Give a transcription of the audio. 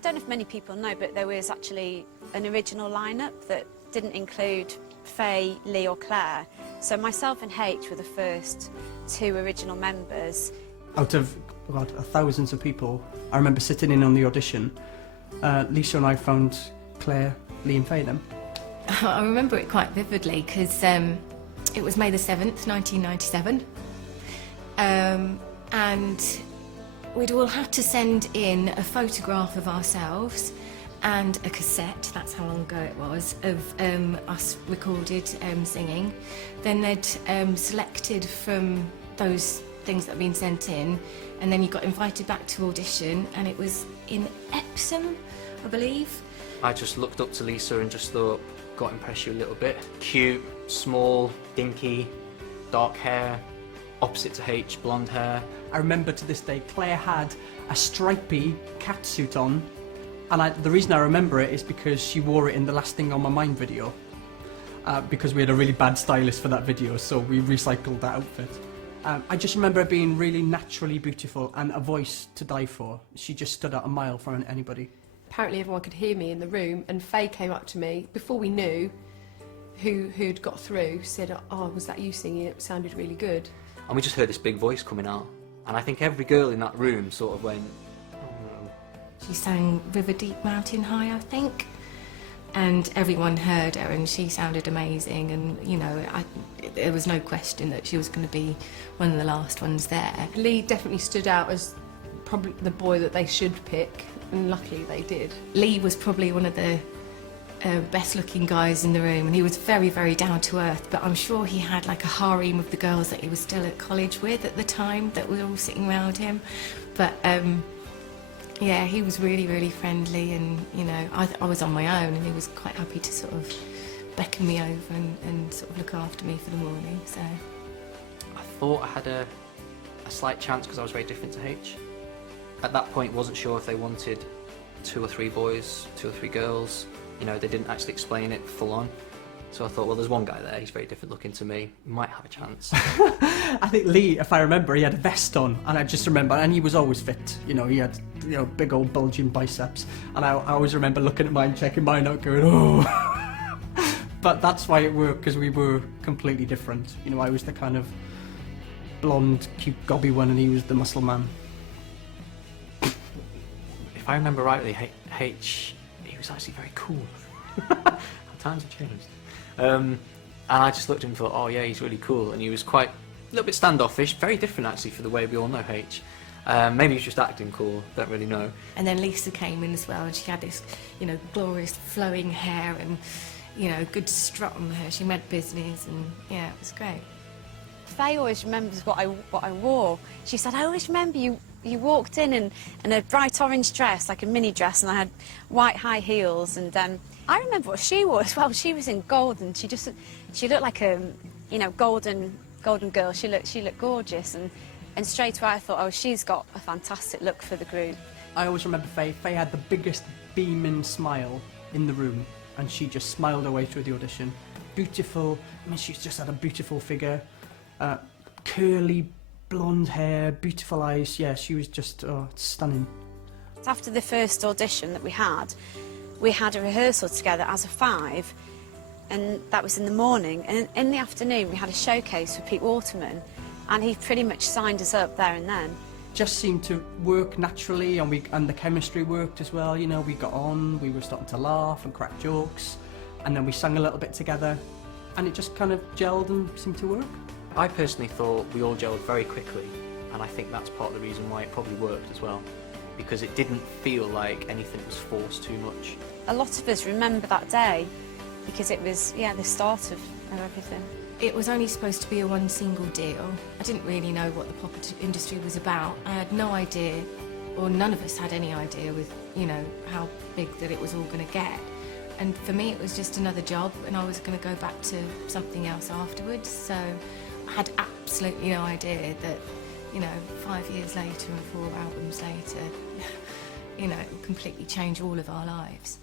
don't know if many people know, but there was actually an original lineup that didn't include Faye, Lee or Claire. So myself and H were the first 2 original members. Out of, God, thousands of people, I remember sitting in on the audition. Lisa and I found Claire, Lee and Faye then. I remember it quite vividly because it was May the 7th, 1997. And we'd all had to send in a photograph of ourselves and a cassette, that's how long ago it was, of us recorded singing. Then they'd selected from those things that had been sent in, and then you got invited back to audition, and it was in Epsom, I believe. I just looked up to Lisa and just thought, got to impress you a little bit. Cute, small, dinky, dark hair, opposite to H, blonde hair. I remember to this day Claire had a stripy catsuit on, and the reason I remember it is because she wore it in the Last Thing on My Mind video, because we had a really bad stylist for that video, so we recycled that outfit. I just remember her being really naturally beautiful and a voice to die for. She just stood out a mile from anybody. Apparently everyone could hear me in the room, and Faye came up to me before we knew who'd got through, said, "Oh, was that you singing? It sounded really good." And we just heard this big voice coming out, and I think every girl in that room sort of went, "Oh no." She sang River Deep Mountain High, I think, and everyone heard her and she sounded amazing, and you know, there was no question that she was going to be one of the last ones there. Lee definitely stood out as probably the boy that they should pick, and luckily they did. Lee was probably one of the best looking guys in the room, and he was very, very down to earth, but I'm sure he had like a harem of the girls that he was still at college with at the time that were all sitting around him. But yeah, he was really, really friendly, and you know, I was on my own and he was quite happy to sort of beckon me over and sort of look after me for the morning. So I thought I had a slight chance because I was very different to H. At that point, wasn't sure if they wanted 2 or 3 boys, 2 or 3 girls. You know, they didn't actually explain it full on. So I thought, well, there's one guy there, he's very different looking to me, might have a chance. I think Lee, if I remember, he had a vest on, and I just remember, and he was always fit, you know, he had, you know, big old bulging biceps, and I always remember looking at mine, checking mine out, going, oh. But that's why it worked, because we were completely different. You know, I was the kind of blonde, cute, gobby one, and he was the muscle man. If I remember rightly, H, he was actually very cool. How times have changed. And I just looked at him and thought, oh yeah, he's really cool, and he was quite a little bit standoffish, very different actually for the way we all know H. Maybe he's just acting cool, don't really know. And then Lisa came in as well, and she had this, you know, glorious flowing hair and, you know, good strut on her. She meant business, and yeah, it was great. Faye always remembers what I wore. She said, I always remember you walked in a bright orange dress, like a mini dress, and I had white high heels, and I remember what she wore as well. She was in gold, and she looked like a, you know, golden girl. She looked gorgeous, and straight away I thought, oh, she's got a fantastic look for the group. I always remember Faye. Faye had the biggest beaming smile in the room, and she just smiled her way through the audition. Beautiful, I mean, she's just had a beautiful figure, curly blonde hair, beautiful eyes. Yeah, she was just stunning. After the first audition that we had a rehearsal together as a 5, and that was in the morning, and in the afternoon we had a showcase for Pete Waterman, and he pretty much signed us up there and then. Just seemed to work naturally, and the chemistry worked as well. You know, we got on, we were starting to laugh and crack jokes, and then we sang a little bit together, and it just kind of gelled and seemed to work. I personally thought we all gelled very quickly, and I think that's part of the reason why it probably worked as well, because it didn't feel like anything was forced too much. A lot of us remember that day because it was, yeah, the start of everything. It was only supposed to be a 1 single deal. I didn't really know what the pop industry was about. I had no idea, or none of us had any idea with, you know, how big that it was all going to get. And for me it was just another job, and I was going to go back to something else afterwards, so I had absolutely no idea that, you know, 5 years later and 4 albums later, you know, it would completely change all of our lives.